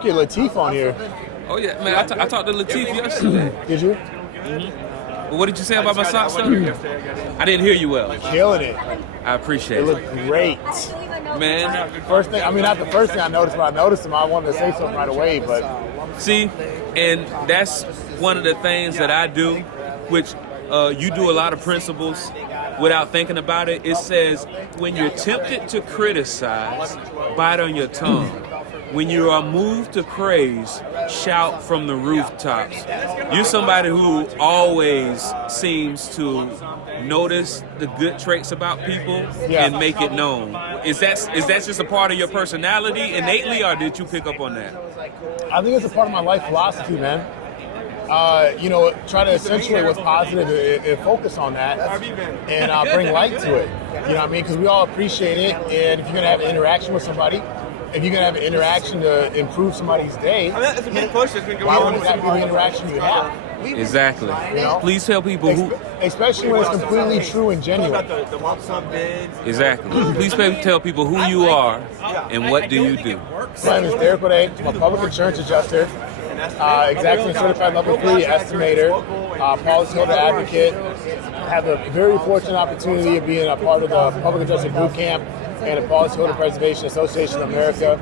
Advocate Latif on here. Oh yeah, man. I talked to Latif yesterday. Did you? Well, what did you say about my socks? I didn't hear you well. Killing it. I appreciate They it. look great. Man, First thing, I mean, not the first thing I noticed, but I noticed them. I wanted to say something right away, but see, and that's one of the things that I do, which you do a lot of principles without thinking about it. It says, when you're tempted to criticize, bite on your tongue. When you are moved to praise, shout from the rooftops. You're somebody who always seems to notice the good traits about people and make it known. Is that just a part of your personality innately, or did you pick up on that? I think it's a part of my life philosophy, man. Try to accentuate what's positive and focus on that and bring light to it. You know what I mean? Because we all appreciate it, and if you're going to have an interaction with somebody, if you're going to have an interaction to improve somebody's day, why wouldn't that be the interaction you have? Exactly. You know? Please tell people who... Especially when it's completely true and genuine. Exactly. Please tell people who you are and what do you do. My name is Darrick. I'm a public insurance adjuster, exactly certified level 3 estimator, policyholder advocate. Have a very fortunate opportunity of being a part of the Public Adjuster Boot Camp and the Policyholder Preservation Association of America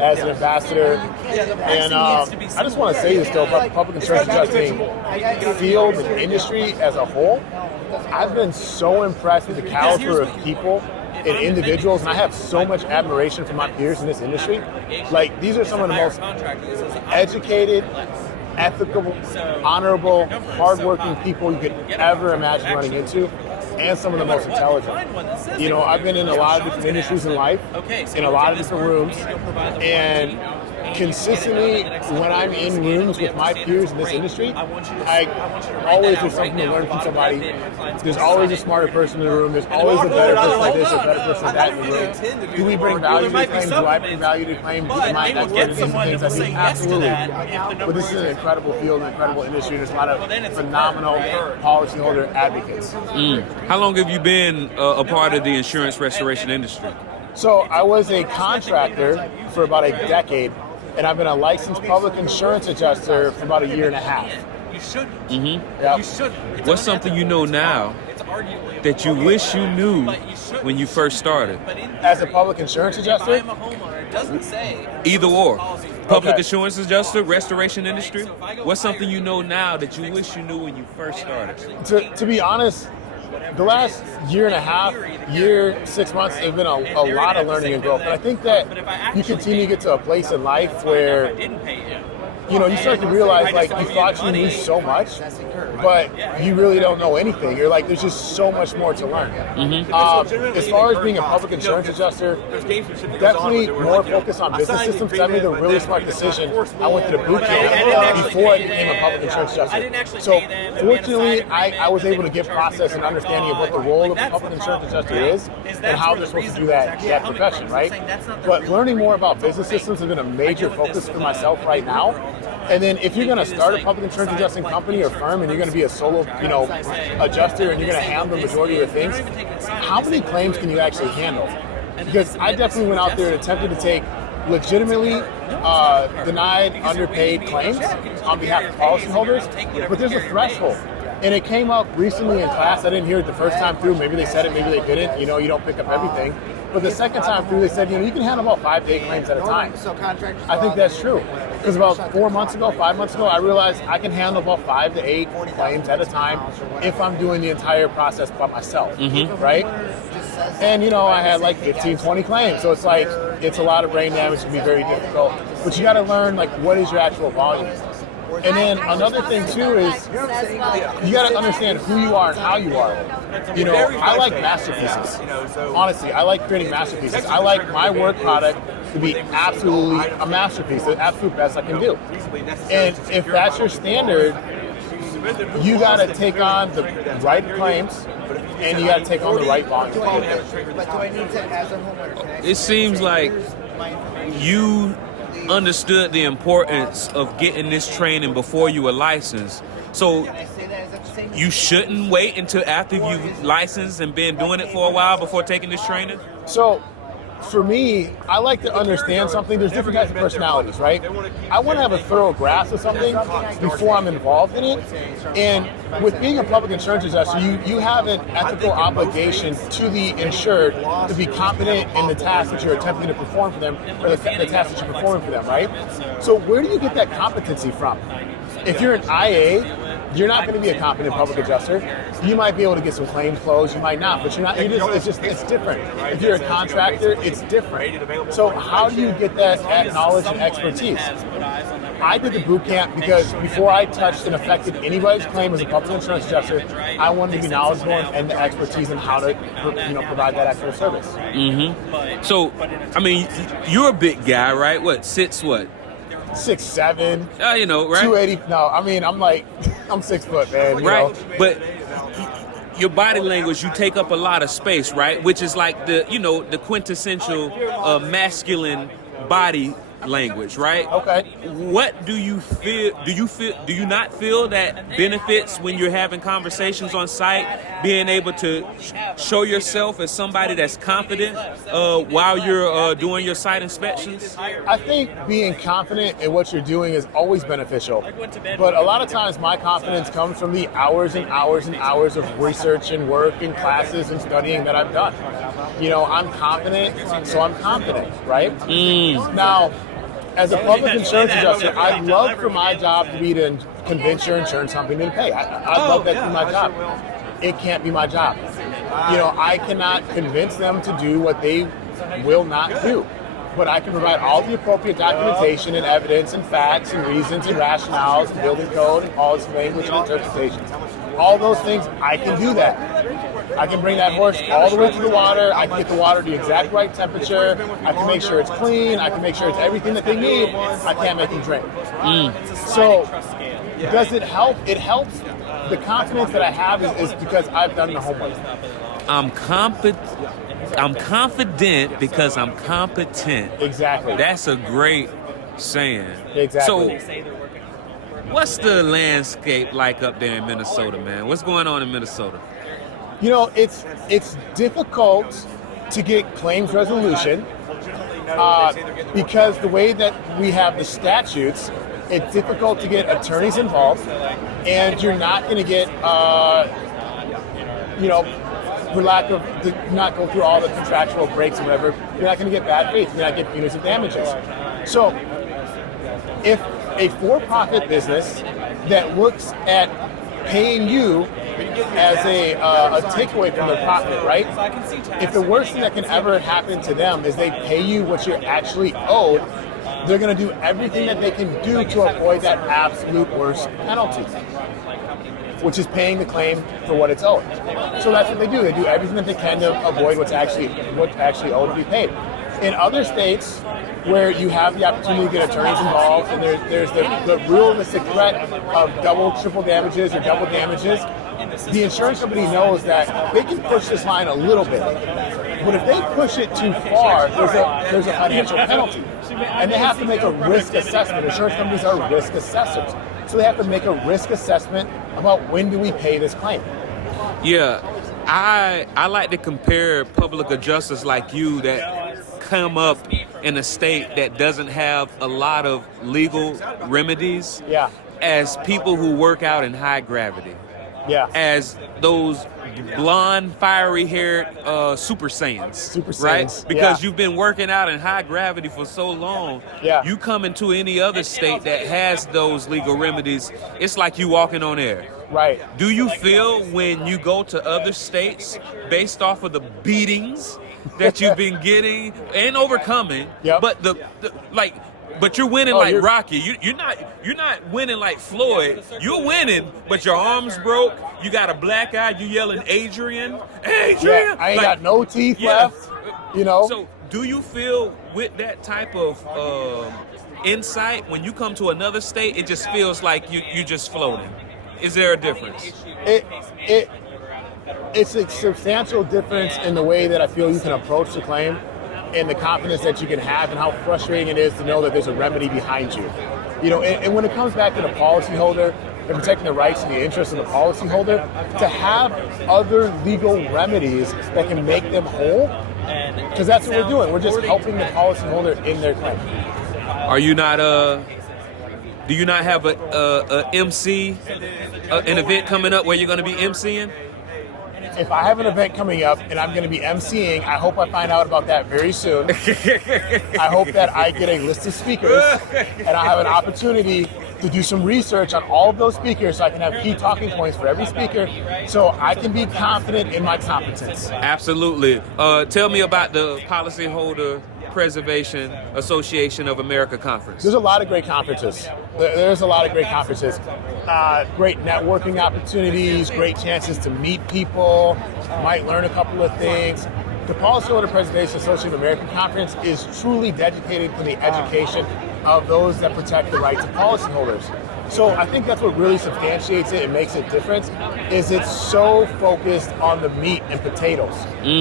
as an ambassador. And I just want to say this though about the public insurance adjusting field and industry as a whole. I've been so impressed with the caliber of people and individuals, and I have so much admiration for my peers in this industry. Like, these are some of the most educated, ethical, honorable, hardworking people you could ever imagine running into, and some of the most intelligent. You know, I've been in a lot of different industries in life, in a lot of different rooms, and consistently when I'm in rooms with my peers in this industry, I always there's something to learn from somebody. There's always a smarter person in the room. There's always a better person like this, a better person like that in the room. Do we bring value to claims? Do I bring value to claims? Am I educated in things I do? Absolutely. But this is an incredible field, an incredible industry. There's a lot of phenomenal policyholder advocates. How long have you been a part of the insurance restoration industry? So I was a contractor for about a decade, and I've been a licensed public insurance adjuster for about a year and a half. You should. Yep. You should. What's something you know now that you wish you knew when you first started? As a public insurance adjuster? If I'm a homeowner, it doesn't say Either or. Public Okay. insurance adjuster, restoration industry. What's something you know now that you wish you knew when you first started? To be honest, the last year and a half, 6 months, have been a lot of learning and growth. And I think that you continue to get to a place in life where, you know, you start to realize, like, you thought you knew so much, but you really don't know anything. You're like, there's just so much more to learn. As far as being a public insurance adjuster, definitely more focused on business systems. I made a really smart decision. I went to the boot camp before I became a public insurance adjuster. So fortunately, I was able to get process and understanding of what the role of a public insurance adjuster is and how they're supposed to do that profession, right? But learning more about business systems has been a major focus for myself right now. And then if you're going to start a public insurance adjusting company or firm and you're going to be a solo, adjuster and you're going to handle the majority of things, how many claims can you actually handle? Because I definitely went out there and attempted to take legitimately denied, underpaid claims on behalf of policyholders, but there's a threshold. And it came up recently in class. I didn't hear it the first time through. Maybe they said it, maybe they didn't. You know, you don't pick up everything. But the second time through, they said, you can handle about 5 to 8 claims at a time. I think that's true. Because about 5 months ago, I realized I can handle about 5 to 8 claims at a time if I'm doing the entire process by myself, right? And, I had like 15, 20 claims. So it's like, it's a lot of brain damage. It can be very difficult. But you got to learn, like, what is your actual volume? And then another thing too is you got to understand who you are and how you are. I like masterpieces. Honestly, I like creating masterpieces. I like my work product to be absolutely a masterpiece, the absolute best I can do. And if that's your standard, you got to take on the right claims and you got to take on the right volume. It seems like you understood the importance of getting this training before you were licensed. So you shouldn't wait until after you've licensed and been doing it for a while before taking this training? So for me, I like to understand something. There's different types of personalities, right? I want to have a thorough grasp of something before I'm involved in it. And with being a public insurance adjuster, you have an ethical obligation to the insured to be competent in the task that you're attempting to perform for them, or the task that you're performing for them, right? So where do you get that competency from? If you're an IA, you're not going to be a competent public adjuster. You might be able to get some claims closed, you might not, but you're not. It's different. If you're a contractor, it's different. So how do you get that knowledge and expertise? I did the boot camp because before I touched and affected anybody's claim as a public insurance adjuster, I wanted to be knowledgeable and the expertise in how to provide that actual service. Mm-hmm. So, I mean, you're a big guy, right? What, 6'7"? 6'7". Right? 280. No, I mean, I'm 6 foot, man. Right, but your body language, you take up a lot of space, right? Which is like the quintessential masculine body language, right? Okay. What do you feel? Do you not feel that benefits when you're having conversations on site, being able to show yourself as somebody that's confident while you're doing your site inspections? I think being confident in what you're doing is always beneficial, but a lot of times my confidence comes from the hours and hours and hours of research and work and classes and studying that I've done. I'm confident, so I'm confident, right? Now, as a public insurance adjuster, I'd love for my job to be to convince your insurance company to pay. I'd love that to be my job. It can't be my job. I cannot convince them to do what they will not do. But I can provide all the appropriate documentation and evidence and facts and reasons and rationales and building code and policy language and interpretations. All those things, I can do that. I can bring that horse all the way to the water. I can get the water to the exact right temperature. I can make sure it's clean. I can make sure it's everything that they need. I can't make them drink. So, does it help? It helps. The confidence that I have is because I've done the homework. I'm confident because I'm competent. Exactly. That's a great saying. Exactly. So, what's the landscape like up there in Minnesota, man? What's going on in Minnesota? It's difficult to get claims resolution because the way that we have the statutes, it's difficult to get attorneys involved, and you're not going to get, for lack of, not go through all the contractual breaks or whatever, you're not going to get bad faith, you're not going to get punitive damages. So if a for-profit business that looks at paying you as a takeaway from their profit, right? If the worst thing that can ever happen to them is they pay you what you're actually owed, they're going to do everything that they can do to avoid that absolute worst penalty, which is paying the claim for what it's owed. So that's what they do. They do everything that they can to avoid what's actually owed to be paid. In other states where you have the opportunity to get attorneys involved, and there's the realistic threat of double, triple damages or double damages, the insurance company knows that they can push this line a little bit. But if they push it too far, there's a financial penalty. And they have to make a risk assessment. Insurance companies are risk assessors. So they have to make a risk assessment about when do we pay this claim. Yeah, I like to compare public adjusters like you that come up in a state that doesn't have a lot of legal remedies as people who work out in high gravity. As those blonde, fiery-haired Super Saiyans, right? Because you've been working out in high gravity for so long. You come into any other state that has those legal remedies, it's like you walking on air. Right. Do you feel when you go to other states, based off of the beatings that you've been getting and overcoming, but you're winning Rocky. You're not winning like Floyd. You're winning, but your arm's broke. You got a black eye. You yelling Adrian. Yeah, I ain't got no teeth left. So do you feel with that type of insight when you come to another state, it just feels like you just floating? Is there a difference? It's a substantial difference in the way that I feel you can approach the claim, and the confidence that you can have, and how frustrating it is to know that there's a remedy behind you. And when it comes back to the policyholder and protecting the rights and the interests of the policyholder, to have other legal remedies that can make them whole Because that's what we're doing. We're just helping the policyholder in their claim. Are you not do you not have a MC, an event coming up where you're going to be MCing? If I have an event coming up and I'm going to be MCing, I hope I find out about that very soon. I hope that I get a list of speakers and I have an opportunity to do some research on all of those speakers so I can have key talking points for every speaker so I can be confident in my competence. Absolutely. Tell me about the Policyholder Preservation Association of America conference. There's a lot of great conferences. There's a lot of great conferences. Great networking opportunities, great chances to meet people, might learn a couple of things. The Policyholder Preservation Association of America conference is truly dedicated to the education of those that protect the rights of policyholders. So I think that's what really substantiates it and makes it different, is it's so focused on the meat and potatoes.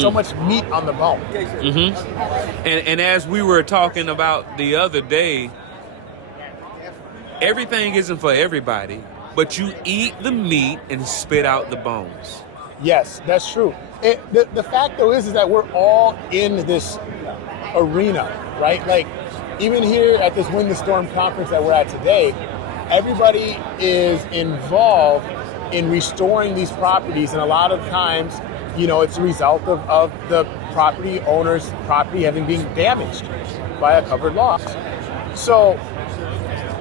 So much meat on the bone. Mm-hmm. And as we were talking about the other day, everything isn't for everybody, but you eat the meat and spit out the bones. Yes, that's true. The fact, though, is that we're all in this arena, right? Like, even here at this Win the Storm conference that we're at today, everybody is involved in restoring these properties, and a lot of times, it's a result of the property owner's property having been damaged by a covered loss. So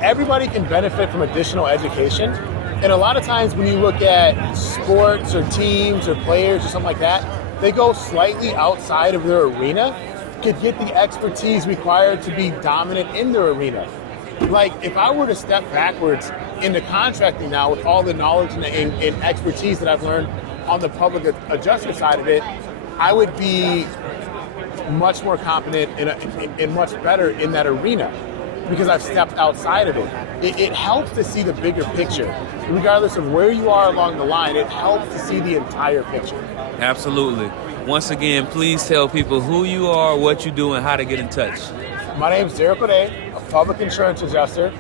everybody can benefit from additional education. And a lot of times when you look at sports or teams or players or something like that, they go slightly outside of their arena to get the expertise required to be dominant in their arena. Like, if I were to step backwards into contracting now with all the knowledge and expertise that I've learned on the public adjuster side of it, I would be much more competent and much better in that arena because I've stepped outside of it. It helps to see the bigger picture. Regardless of where you are along the line, it helps to see the entire picture. Absolutely. Once again, please tell people who you are, what you do, and how to get in touch. My name is Darrick, a public insurance adjuster.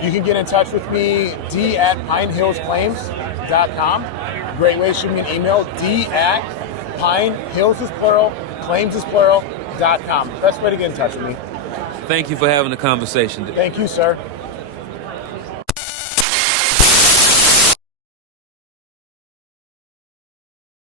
You can get in touch with me, d@pinehillsclaims.com. Great way to shoot me an email, d@pinehills is plural, claims is plural.com. Best way to get in touch with me. Thank you for having the conversation. Thank you, sir.